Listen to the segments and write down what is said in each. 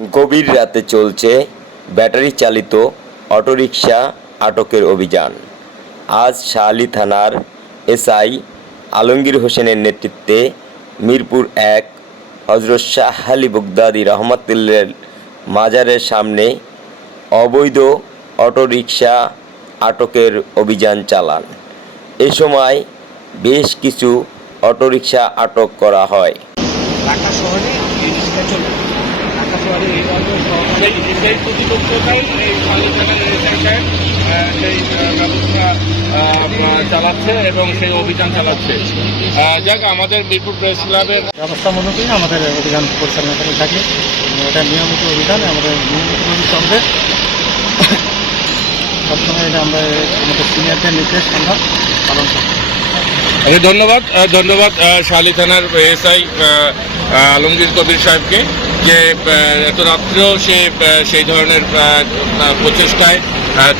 গভীর রাতে চলছে ব্যাটারি চালিত অটোরিকশা আটকের অভিযান। আজ শাহালী থানার এসআই আলমগীর হোসেনের নেতৃত্বে মিরপুর ১ হযরত শাহ আলী বাগদাদী রহমাতুল্লাহ মাজারের সামনে অবৈধ অটোরিকশা আটকের অভিযান চালান। এ সময় বেশ কিছু অটোরিকশা আটক করা হয়। ঢাকা শহরে এই রিক্সা চলে। ঢাকা শহরে এইভাবে সেই প্রতিপক্ষটাই এই সেই ব্যবস্থা চালাচ্ছে এবং সেই অভিযান চালাচ্ছে। যাক, আমাদের মিরপুর প্রেস ক্লাবের ব্যবস্থা মতোই আমাদের অভিযান পরিচালনা করে থাকি। এটা নিয়মিত অভিযান, আমাদের নিয়মিতভাবে চলবে। সবসময় এটা আমরা আমাদের সিনিয়রদের নির্দেশ আমরা পালন করি। ধন্যবাদ শাহালী থানার এসআই আলমগীর কবির সাহেবকে, যে এত রাত্রেও সেই ধরনের প্রচেষ্টায়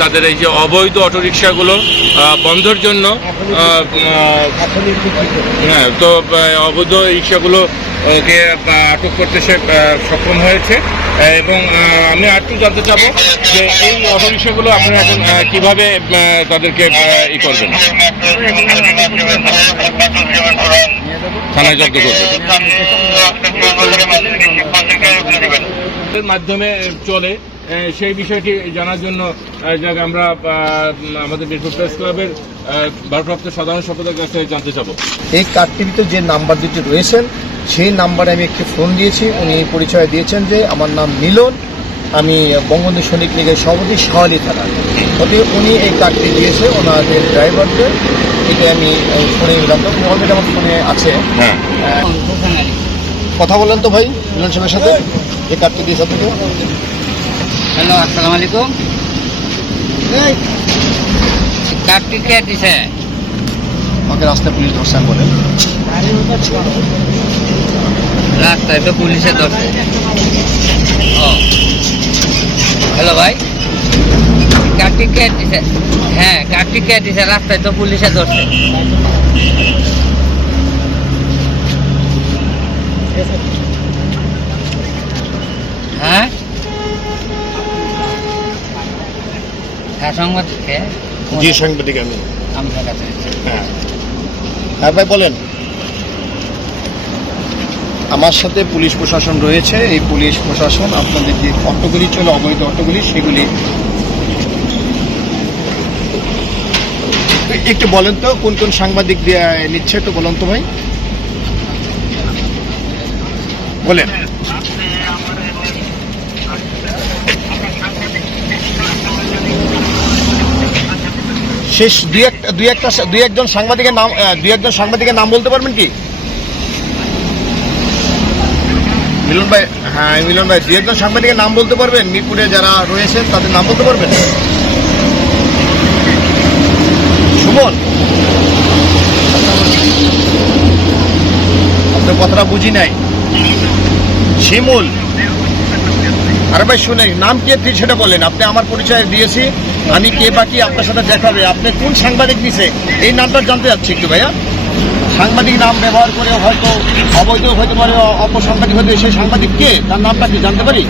তাদের এই যে অবৈধ অটোরিকশাগুলো বন্ধের জন্য তো অবৈধ রিক্সাগুলোকে আটক করতে সে সক্ষম হয়েছে। এবং আমি আরেকটু জানতে চাবো যে এই অটোরিকশাগুলো আপনারা এখন কীভাবে তাদেরকে করবেন, থানায় জব্দ করবেন মাধ্যমে চলে, সেই বিষয়টি জানার জন্য আমরা আমাদের মিরপুর প্রেস ক্লাবের ভারপ্রাপ্ত সাধারণ সম্পাদকের কাছে জানতে চাবো। এই কার্ডটিতে যে নাম্বার দুটি রয়েছেন সেই নাম্বারে আমি একটি ফোন দিয়েছি। উনি পরিচয় দিয়েছেন যে আমার নাম মিলন, আমি বঙ্গবন্ধু সৈনিক লীগের সভাপতি শাহালী থানা। তবে উনি এই কার্ডটি দিয়েছে ওনাদের ড্রাইভারদের। এটা আমি ফোনে জানতাম, অলরেডি আমার ফোনে আছে। কথা বলেন তো ভাই মিলন সাহেবের সাথে, এই কার্ডটি দিয়েছে আপনাকে। হ্যালো, আসসালামু আলাইকুম। কার্ডটি কে দিছে? আমাকে রাস্তায় পুলিশ ধরছেন বলে। রাস্তায় তো পুলিশে ধরছে। ও হ্যালো ভাই, কার্ডটি কে দিছে? হ্যাঁ, কার্ডটি কে দিছে? রাস্তায় তো পুলিশে ধরছে। হ্যাঁ হ্যাঁ, সাংবাদিককে। জি সাংবাদিক আমি। আপনার কাছে হ্যাঁ ভাই বলেন। আমার সাথে পুলিশ প্রশাসন রয়েছে। এই পুলিশ প্রশাসন আপনাদের যে অটোগুলি চলে অবৈধ অটোগুলি, সেগুলি একটু বলেন তো কোন কোন সাংবাদিক নিচ্ছে, একটু বলেন তো ভাই, বলেন। শেষ দুই একজন সাংবাদিকের নাম বলতে পারবেন কি মিলন ভাই? হ্যাঁ মিলন ভাই, দুই একজন সাংবাদিকের নাম বলতে পারবেন? মিরপুরে যারা রয়েছেন তাদের নাম বলতে পারবেন? সুমন, আপনার কথাটা বুঝি নাই। শিমুল, আরে ভাই শুনে নাম কে সেটা বলেন। আপনি আমার পরিচয় দিয়েছি, আমি কে বাকি আপনার সাথে দেখাবে। আপনি কোন সাংবাদিক দিছে এই নামটা জানতে চাচ্ছি একটু ভাইয়া। সাংবাদিক নাম ব্যবহার করে হয়তো অবৈধ হতে পারে, অপসাংবাদিক হতে, সেই সাংবাদিক কে, তার নামটা কি জানতে পারি?